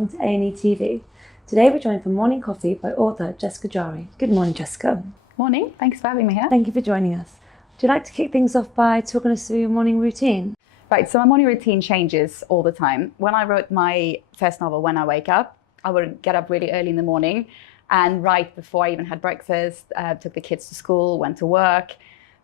welcome to E18 TV. Today we're joined for Morning Coffee by author Jessica Jarlvi. Good morning, Jessica. Morning, thanks for having me here. Thank you for joining us. Would you like to kick things off by talking us through your morning routine? Right, so my morning routine changes all the time. When I wrote my first novel, When I Wake Up, I would get up really early in the morning and write before I even had breakfast, took the kids to school, went to work.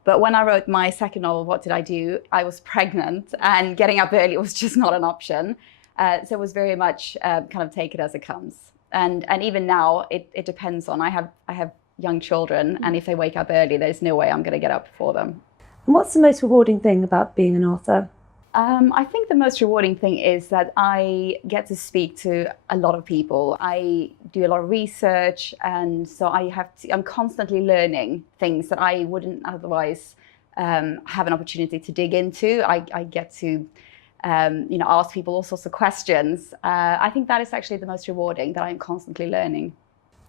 But when I wrote my second novel, What Did I Do? I was pregnant and getting up early was just not an option. So it was very much kind of take it as it comes. And even now, it depends on, I have young children, and if they wake up early, there's no way I'm going to get up before them. And what's the most rewarding thing about being an author? I think the most rewarding thing is that I get to speak to a lot of people. I do a lot of research, and so I'm constantly learning things that I wouldn't otherwise have an opportunity to dig into. I get to ask people all sorts of questions. I think that is actually the most rewarding, that I'm constantly learning.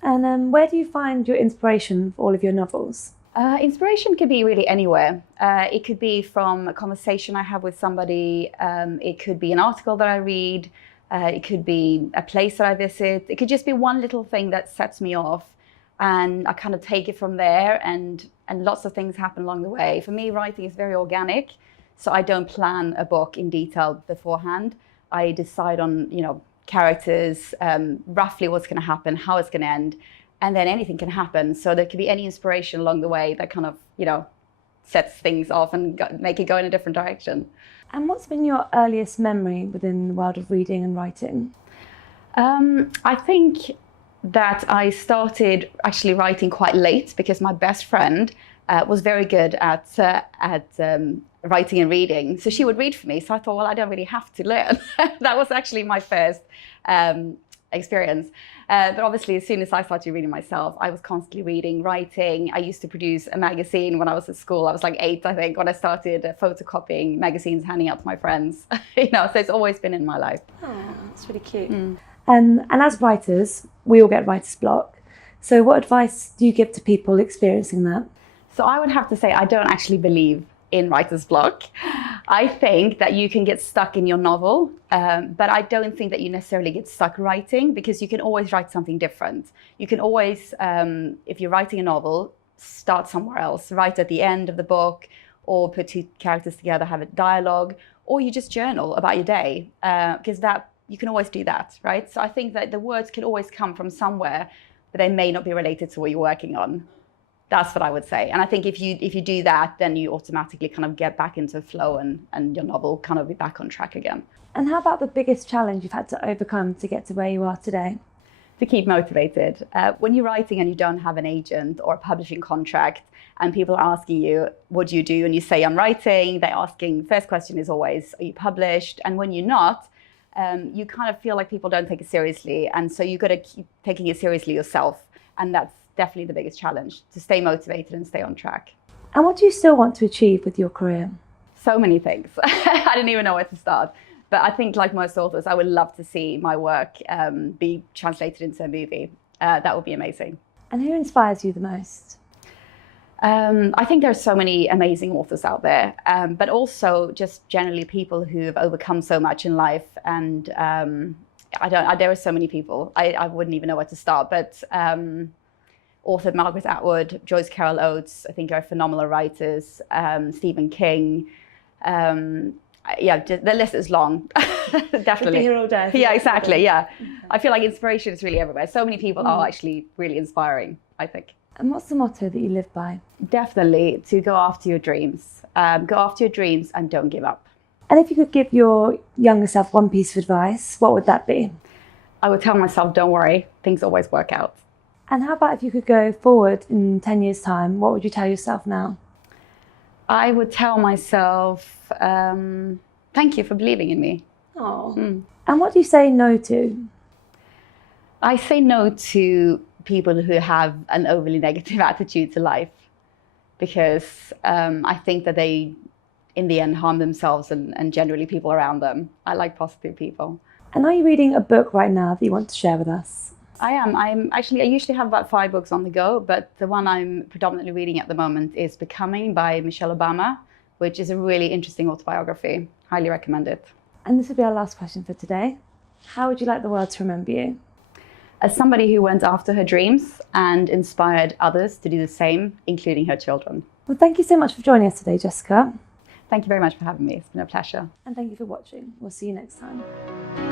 And where do you find your inspiration for all of your novels? Inspiration could be really anywhere. It could be from a conversation I have with somebody. It could be an article that I read. It could be a place that I visit. It could just be one little thing that sets me off, and I kind of take it from there, and lots of things happen along the way. For me, writing is very organic, so I don't plan a book in detail beforehand. I decide on, characters, roughly what's going to happen, how it's going to end, and then anything can happen. So there could be any inspiration along the way that kind of, sets things off and make it go in a different direction. And what's been your earliest memory within the world of reading and writing? I think that I started actually writing quite late because my best friend was very good at writing and reading. So she would read for me. So I thought, well, I don't really have to learn. That was actually my first experience. But obviously, as soon as I started reading myself, I was constantly reading, writing. I used to produce a magazine when I was at school. I was like 8, I think, when I started photocopying magazines, handing out to my friends. So it's always been in my life. Oh, that's really cute. And as writers, we all get writer's block. So what advice do you give to people experiencing that? So I would have to say I don't actually believe in writer's block. I think that you can get stuck in your novel, but I don't think that you necessarily get stuck writing, because you can always write something different. You can always, if you're writing a novel, start somewhere else, write at the end of the book, or put two characters together, have a dialogue, or you just journal about your day, because that you can always do that, right? So I think that the words can always come from somewhere, but they may not be related to what you're working on. That's what I would say. And I think if you do that, then you automatically kind of get back into flow, and your novel kind of be back on track again. And how about the biggest challenge you've had to overcome to get to where you are today? To keep motivated. When you're writing and you don't have an agent or a publishing contract, and people are asking you, what do you do? And you say, I'm writing. They're asking, first question is always, are you published? And when you're not, you kind of feel like people don't take it seriously. And so you've got to keep taking it seriously yourself. And that's definitely the biggest challenge, to stay motivated and stay on track. And what do you still want to achieve with your career? So many things. I didn't even know where to start. But I think, like most authors, I would love to see my work be translated into a movie. That would be amazing. And who inspires you the most? I think there are so many amazing authors out there, but also just generally people who have overcome so much in life. And there are so many people. I wouldn't even know where to start. But author Margaret Atwood, Joyce Carol Oates, I think are phenomenal writers. Stephen King. The list is long. Definitely. Could be here all day. Yeah, exactly. Yeah. I feel like inspiration is really everywhere. So many people are actually really inspiring, I think. And what's the motto that you live by? Definitely to go after your dreams. Go after your dreams and don't give up. And if you could give your younger self one piece of advice, what would that be? I would tell myself, don't worry, things always work out. And how about if you could go forward in 10 years' time, what would you tell yourself now? I would tell myself, thank you for believing in me. Oh. And what do you say no to? I say no to people who have an overly negative attitude to life, because I think that they, in the end, harm themselves and generally people around them. I like positive people. And are you reading a book right now that you want to share with us? I am. I usually have about 5 books on the go, but the one I'm predominantly reading at the moment is Becoming by Michelle Obama, which is a really interesting autobiography. Highly recommend it. And this will be our last question for today. How would you like the world to remember you? As somebody who went after her dreams and inspired others to do the same, including her children. Well, thank you so much for joining us today, Jessica. Thank you very much for having me. It's been a pleasure. And thank you for watching. We'll see you next time.